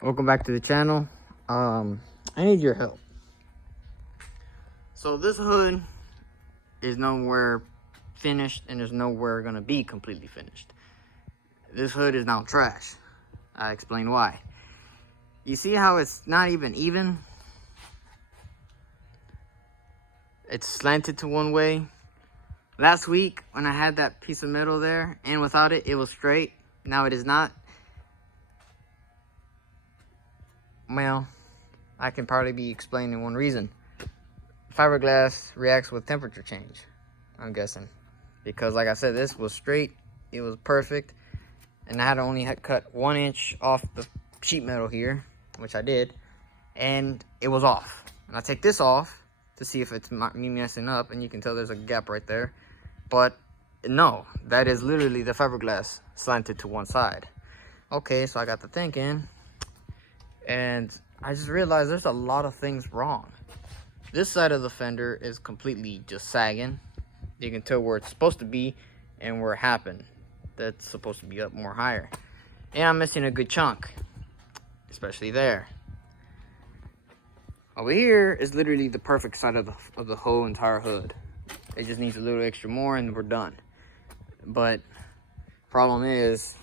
Welcome back to the channel. I need your help. So this hood is nowhere finished and there's nowhere gonna be completely finished. This hood is now trash. I explain why. You see how it's not even? It's slanted to one way. Last week when I had that piece of metal there and without it, it was straight. Now it is not. Well, I can probably be explaining one reason. Fiberglass reacts with temperature change, I'm guessing. Because like I said, this was straight, it was perfect, and I had only cut 1 inch off the sheet metal here, which I did, and it was off. And I take this off to see if it's me messing up, and you can tell there's a gap right there. But no, that is literally the fiberglass slanted to one side. Okay, so I got to thinking, and I just realized there's a lot of things wrong. This side of the fender is completely just sagging. You can tell where it's supposed to be and where it happened. That's supposed to be up more higher. And I'm missing a good chunk, especially there. Over here is literally the perfect side of the whole entire hood. It just needs a little extra more and we're done. But problem is,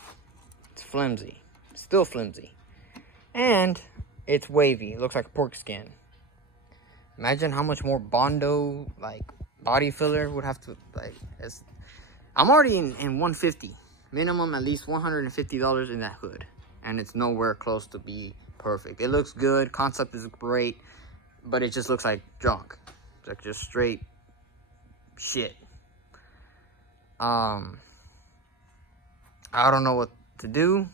it's flimsy. It's still flimsy. And it's wavy. It looks like a pork skin. Imagine how much more Bondo, like, body filler would have to, like, I'm already in 150. Minimum at least $150 in that hood. And it's nowhere close to be perfect. It looks good. Concept is great. But it just looks like junk. It's like just straight shit. I don't know what to do.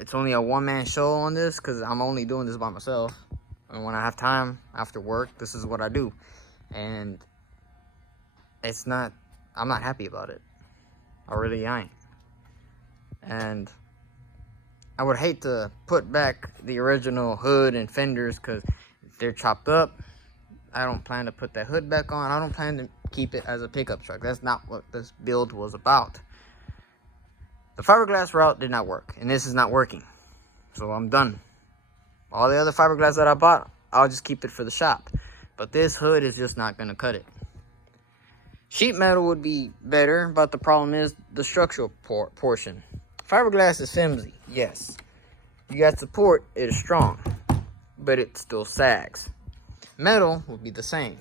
It's only a one-man show on this because I'm only doing this by myself. And when I have time after work, this is what I do. And I'm not happy about it. I really ain't. And I would hate to put back the original hood and fenders because they're chopped up. I don't plan to put that hood back on. I don't plan to keep it as a pickup truck. That's not what this build was about. The fiberglass route did not work, and this is not working. So I'm done. All the other fiberglass that I bought, I'll just keep it for the shop. But this hood is just not going to cut it. Sheet metal would be better, but the problem is the structural portion. Fiberglass is flimsy, yes. You got support, it is strong, but it still sags. Metal will be the same.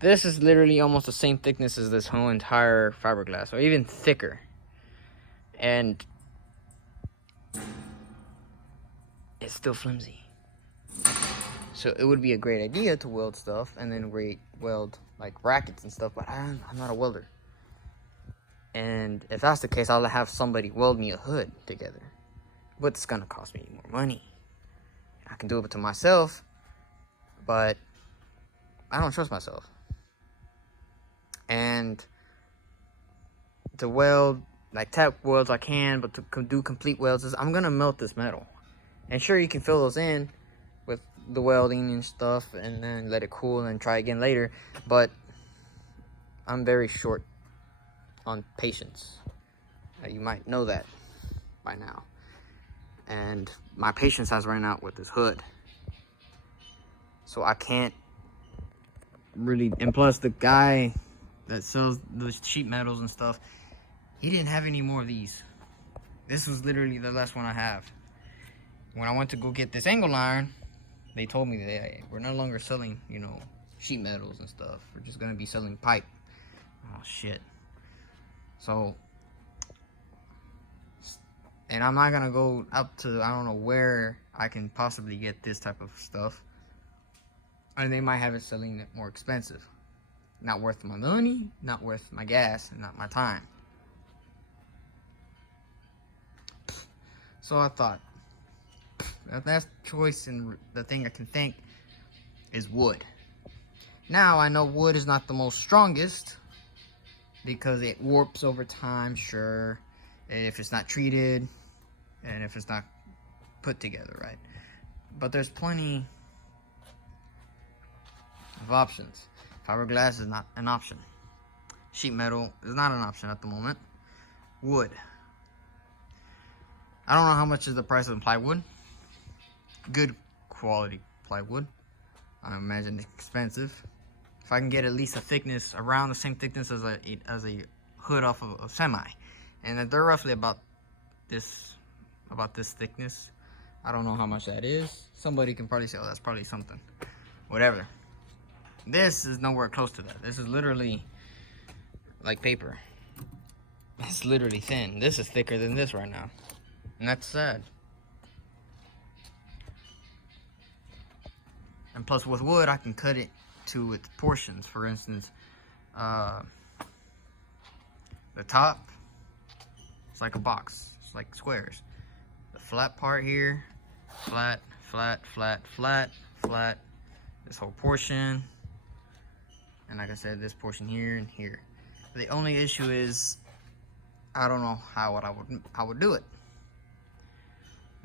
This is literally almost the same thickness as this whole entire fiberglass, or even thicker. And it's still flimsy. So it would be a great idea to weld stuff and then weld like brackets and stuff, but I'm not a welder. And if that's the case, I'll have somebody weld me a hood together. But it's gonna cost me more money. I can do it to myself, but I don't trust myself. And to weld, like tap welds I can, but to do complete welds, I'm gonna melt this metal. And sure, you can fill those in with the welding and stuff and then let it cool and try again later. But I'm very short on patience. You might know that by now. And my patience has run out with this hood. So I can't really, and plus the guy that sells the sheet metals and stuff, he didn't have any more of these. This was literally the last one I have. When I went to go get this angle iron, they told me that hey, we're no longer selling, sheet metals and stuff. We're just gonna be selling pipe. Oh shit. So, and I'm not gonna go up to, I don't know where I can possibly get this type of stuff. And they might have it selling it more expensive. Not worth my money, not worth my gas, and not my time. So I thought, the best choice and the thing I can think is wood. Now I know wood is not the most strongest because it warps over time, sure, if it's not treated and if it's not put together right. But there's plenty of options. Fiberglass is not an option. Sheet metal is not an option at the moment. Wood. I don't know how much is the price of plywood. Good quality plywood. I imagine it's expensive. If I can get at least a thickness around the same thickness as a hood off of a semi, and they're roughly about this thickness. I don't know how much that is. Somebody can probably say, oh, that's probably something. Whatever. This is nowhere close to that. This is literally like paper. It's literally thin. This is thicker than this right now. And that's sad. And plus with wood, I can cut it to its portions. For instance, the top, it's like a box. It's like squares. The flat part here, flat, flat, flat, flat, flat. This whole portion. And like I said, this portion here and here. The only issue is, I don't know how I would do it.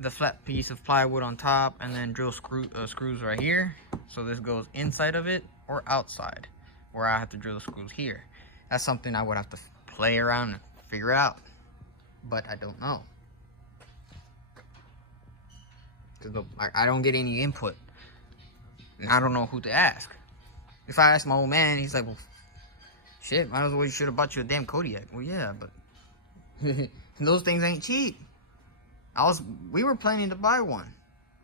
The flat piece of plywood on top, and then drill screws right here. So this goes inside of it or outside, where I have to drill the screws here. That's something I would have to play around and figure out, but I don't know. Cause I don't get any input, and I don't know who to ask. If I ask my old man, he's like, well, shit, might as well you should have bought you a damn Kodiak. Well, yeah, but those things ain't cheap. We were planning to buy one.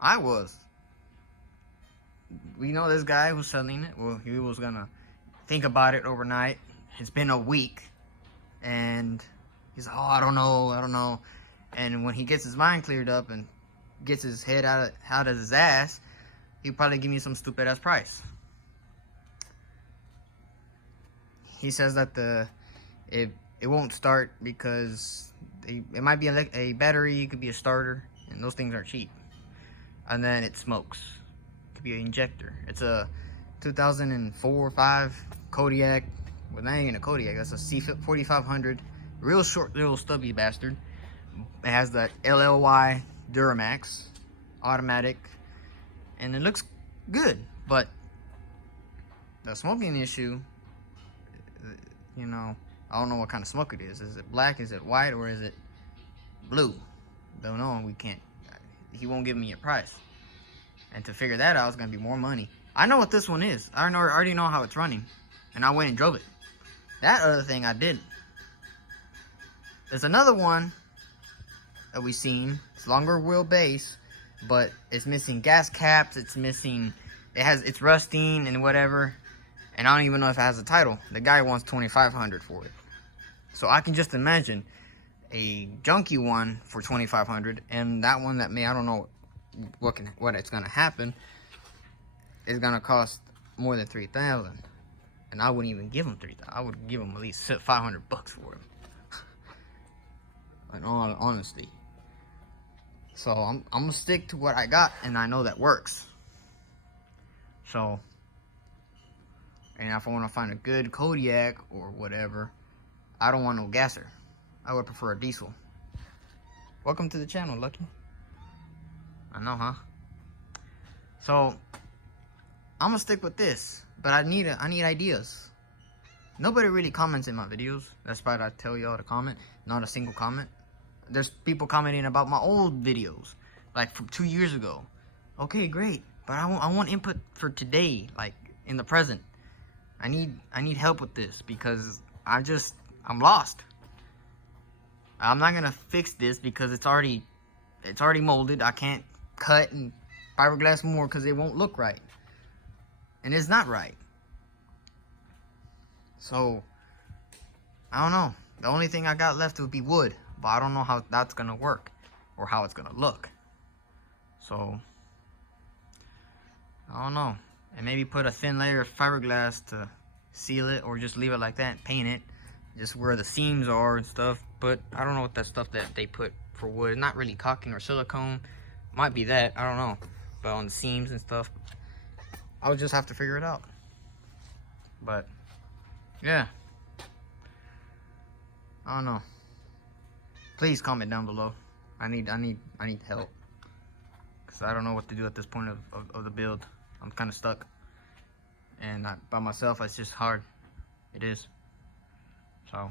I was. We know this guy who's selling it. Well, he was gonna think about it overnight. It's been a week, and he's like, oh, I don't know. And when he gets his mind cleared up and gets his head out of his ass, he'll probably give me some stupid ass price. He says that it won't start because it might be a battery, it could be a starter, and those things aren't cheap. And then it smokes. It could be an injector. It's a 2004 or 5 Kodiak. Well, that ain't even a Kodiak. That's a C4500. Real short, little stubby bastard. It has that LLY Duramax automatic, and it looks good. But the smoking issue, you know, I don't know what kind of smoke it is. Is it black? Is it white? Or is it blue? Don't know. We can't. He won't give me a price. And to figure that out is going to be more money. I know what this one is. I already know how it's running. And I went and drove it. That other thing I didn't. There's another one that we seen. It's longer wheelbase, but it's missing gas caps. It's missing. It's rusting and whatever. And I don't even know if it has a title. The guy wants $2,500 for it. So I can just imagine a junky one for $2,500, and that one that I don't know what it's gonna happen, is gonna cost more than $3,000. And I wouldn't even give him $3,000. I would give him at least $500 for him. In all honesty. So I'm gonna stick to what I got, and I know that works. So, and if I want to find a good Kodiak or whatever, I don't want no gasser. I would prefer a diesel. Welcome to the channel, Lucky. I know, huh? So I'm gonna stick with this, but I need ideas. Nobody really comments in my videos. That's why I tell y'all to comment. Not a single comment. There's people commenting about my old videos, like from 2 years ago. Okay, great, but I want input for today, like in the present. I need help with this because I'm lost. I'm not gonna fix this because it's already molded. I can't cut and fiberglass more because it won't look right, and it's not right. So I don't know. The only thing I got left would be wood, but I don't know how that's gonna work or how it's gonna look. So I don't know. And maybe put a thin layer of fiberglass to seal it, or just leave it like that and paint it just where the seams are and stuff. But I don't know what that stuff that they put for wood. Not really caulking or silicone. Might be that, I don't know. But on the seams and stuff, I'll just have to figure it out. But yeah, I don't know. Please comment down below. I need help, because I don't know what to do at this point of the build. I'm kind of stuck, and by myself it's just hard. It is. So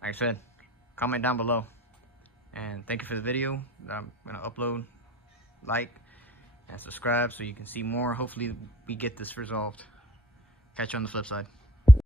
like I said, comment down below, And thank you for the video that I'm gonna upload. Like and subscribe so you can see more. Hopefully we get this resolved. Catch you on the flip side.